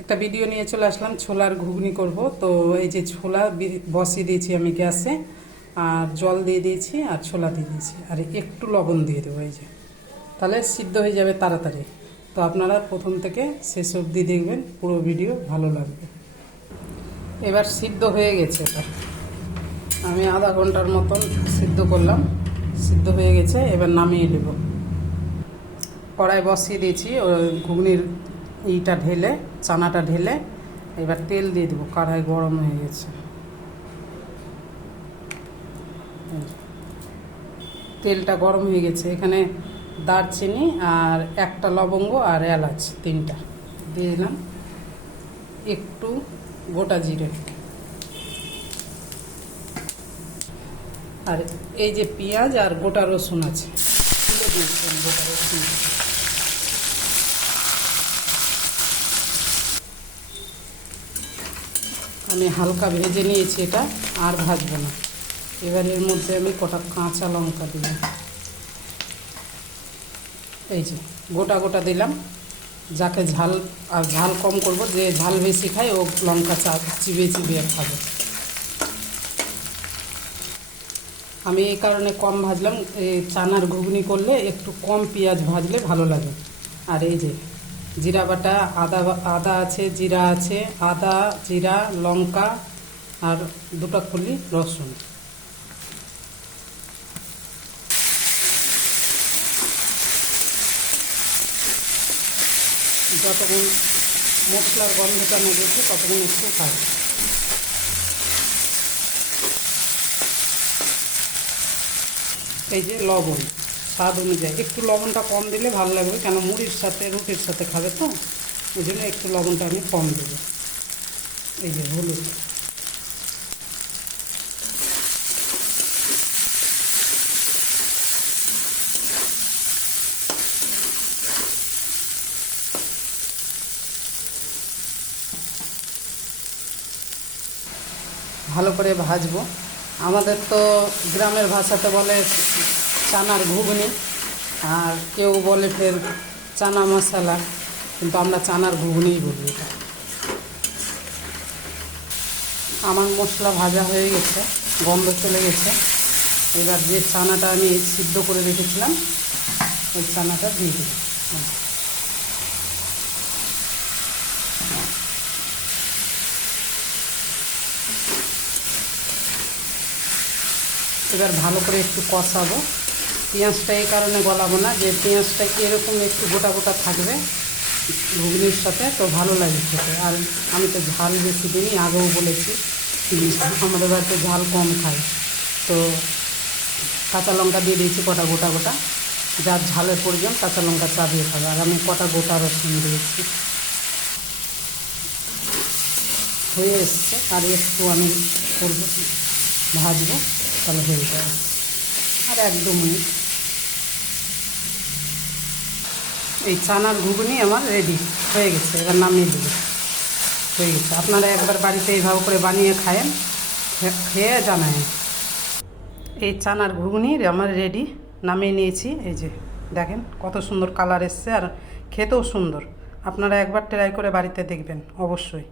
একটা ভিডিও নিয়ে চলে আসলাম, ছোলার ঘুগনি করব। তো এই যে ছোলা বসিয়ে দিয়েছি আমি গ্যাসে, আর জল দিয়ে দিয়েছি, আর ছোলা দিয়ে দিয়েছি, আর একটু লবণ দিয়ে দেবো। এই যে তাহলে সিদ্ধ হয়ে যাবে তাড়াতাড়ি। তো আপনারা প্রথম থেকে শেষ অবধি দেখবেন, পুরো ভিডিও ভালো লাগবে। এবার সিদ্ধ হয়ে গেছে, এটা আমি আধা ঘন্টার মতন সিদ্ধ করলাম, সিদ্ধ হয়ে গেছে। এবার নামিয়ে নেব। কড়াই বসিয়ে দিয়েছি, ঘুগনির ইটা ঢেলে, চানাটা ঢেলে এবার তেল দিয়ে দেবো। কড়াই গরম হয়ে গেছে, তেলটা গরম হয়ে গেছে। এখানে দারচিনি আর একটা লবঙ্গ আর এলাচ তিনটা দিয়ে দিলাম, একটু গোটা জিরে, আর এই যে পেঁয়াজ আর গোটা রসুন আছে, তুলে দিয়েছি গোটা রসুন। আমি হালকা ভেজে নিয়েছি, এটা আর ভাজবো না। এবার এর মধ্যে আমি কটা কাঁচা লঙ্কা দিলাম, এই যে গোটা গোটা দিলাম। যাকে ঝাল আর ঝাল কম করব, যে ঝাল বেশি খায় ও লঙ্কা চিবিয়ে চিবিয়ে খাবে। আমি এই কারণে কম ভাজলাম, এই চানার ঘুগনি করলে একটু কম পেঁয়াজ ভাজলে ভালো লাগে। আর এই যে জিরা বাটা, আদা আছে, জিরা আছে, আদা জিরা লঙ্কা আর দুটো কলি রসুন। যতক্ষণ মশলার গন্ধটা না গেছে ততক্ষণ একটু খাই। এই যে লবণ স্বাদ অনুযায়ী, একটু লবণটা কম দিলে ভালো লাগবে, কেন মুড়ির সাথে রুটির সাথে খাবে তো, ওই জন্য একটু লবণটা আমি কম দেবো। এই যে হলুদ, ভালো করে ভাজবো। আমাদের তো গ্রামের ভাষাতে বলে চানার ঘুগনি, আর কেউ বলে ফের চানা মশলা, কিন্তু আমরা চানার ঘুগনিই বলি এটা। আমার মশলা ভাজা হয়ে গেছে, গন্ধ চলে গেছে। এবার যে চানাটা আমি সিদ্ধ করে রেখেছিলাম ওই চানাটা দিয়ে দিই। এবার ভালো করে একটু কষাবো। পেঁয়াজটা এই কারণে গলাবো না, যে পেঁয়াজটা এরকম একটু গোটা গোটা থাকবে ঘুগনির সাথে, তো ভালো লাগে খেতে। আর আমি তো ঝাল বেশি দিই, আগেও বলেছি, আমাদের বাড়িতে ঝাল কম খাই। তো কাঁচা লঙ্কা দিয়ে দিয়েছি কটা গোটা গোটা, যার ঝালের প্রয়োজন কাঁচা লঙ্কা চাবিয়ে খাবে। আর আমি কটা গোটা রসুন দিয়েছি। হয়ে এসছে, আর একটু আমি করবো, ভাজবো, তাহলে হয়ে যাবে। আর 1-2 মিনিট। এই চানার ঘুগনি আমার রেডি হয়ে গেছে, এবার নামিয়ে দেবো। হয়ে গেছে, আপনারা একবার বাড়িতে এইভাবে করে বানিয়ে খায়েন, খেয়ে জানায়। এই চানার ঘুগনি আমার রেডি, নামিয়ে নিয়েছি। এই যে দেখেন কত সুন্দর কালার এসছে, আর খেতেও সুন্দর। আপনারা একবার ট্রাই করে বাড়িতে দেখবেন অবশ্যই।